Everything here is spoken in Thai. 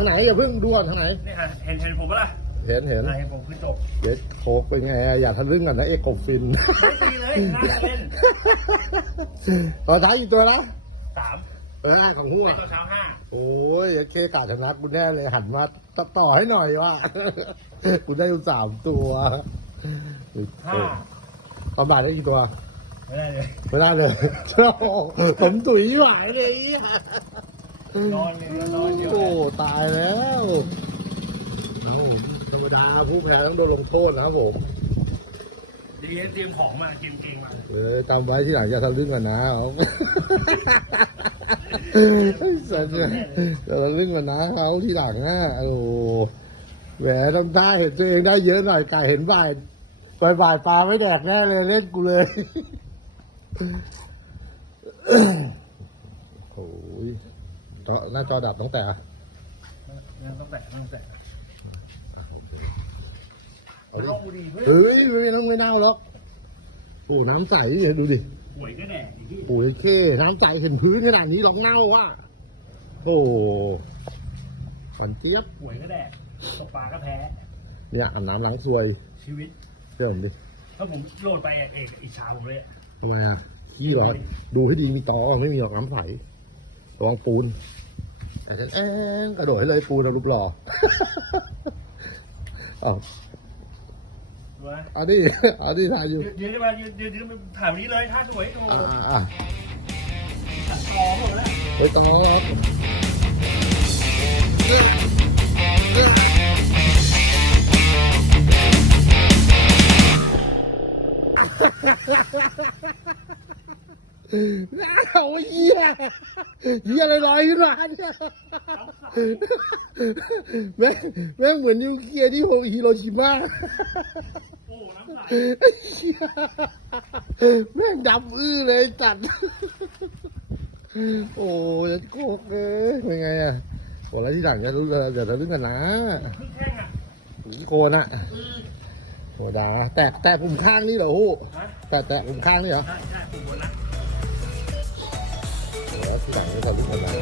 างไหนอย่าเพิ่งดูก่อนทางไหน นี่ฮะเห็นเห็นผมปะล่ะเห็นเห็นอะเห็นผมคือจบเด็กโคกเป็นไงอย่าทะลึ่งกันนะเอกกบฟินไม่ตีเลยน่าจะเล่นต่อท้ายอีกตัวนะสามเออของหัวในตอนเช้าห้าโอ้ยเคกาดชนะกูแน่เลยหันมาต่อต่อให้หน่อยว่ากูได้อยู่สามตัวห้าประมาณได้กี่ตัว ไม่ได้เลยไม่ได้เลยสมตุ๋ยหวายเลย นอนเดียวนอนเดียวโอ้ตายแล้วธรรมดาผู้แพ้ต้องโดนลงโทษนะครับผมดีเอ็นเตรียมของมาเกมเกงมาเออจำไว้ที่หลังอย่าทะลึ่งกันนะเอาไอ้สัตว์เนี่ยอย่าทะลึ่งกันนะเขาที่หลังอะโอ้โหแหมทำท่าเห็นตัวเองได้เยอะหน่อยไก่เห็นบ่ายบ่ายบ่ายปลาไม่แดกแน่เลยเล่นกูเลยโอ้ย จอหน้าจอดับตั้งแต่เนี่ยต้องแตะต้องแตะเอาดิลองบุรีเพื่อนเฮ้ยไม่ต้องไม่เน่าหรอกโอ้น้ำใสเนี่ยดูดิหวยก็แดกอีกที่โอ้ยเคน้ำใสเห็นพื้นขนาดนี้หรอกเน่าว่ะโอ้ฝันเจี๊ยบหวยก็แดกตกปลาก็แพ้เนี่ยอาบน้ำล้างซวย ชีวิตเชื่อผมดิถ้าผมโหลดไปเอกเอกอิจฉาผมเลยอะทำไมอะขี้เหรอดูให้ดีมีตอไม่มีหรอกน้ำใส ระวังปูนแต่ฉันเอ๊ะกระโดดให้เลยปูนเอารูปหล่อเอาดูนะเอาดิเอาดิถ่ายอยู่ยืนยืนมายืนยืนยืนถ่ายวันนี้เลยท่าสวยโอ้อ่าอ่าตอหมดแล้วเฮ้ยตลอด โอ้ยเหี้ยเหี้ยอะไรลอยขึ้นมาเนี่ยแม่งแม่งเหมือนนิวเคลียร์ที่ฮิโรชิมาโอ้น้ำใสไอ้เหี้ยแม่งดำอื้อเลยจัดโอ้ยโกกเลยเป็นไงอะบอกแล้วที่หลังจะรู้เดี๋ยวจะรู้กันนะครึ่งแข้งอะผีโคนอะโหดาแตะแตะปุ่มข้างนี่เหรอฮู้ฮะแตะแตะปุ่มข้างนี่เหรอใช่ใช่ผมบนนะโอ้ที่หลังจะ รู้กันนะเล่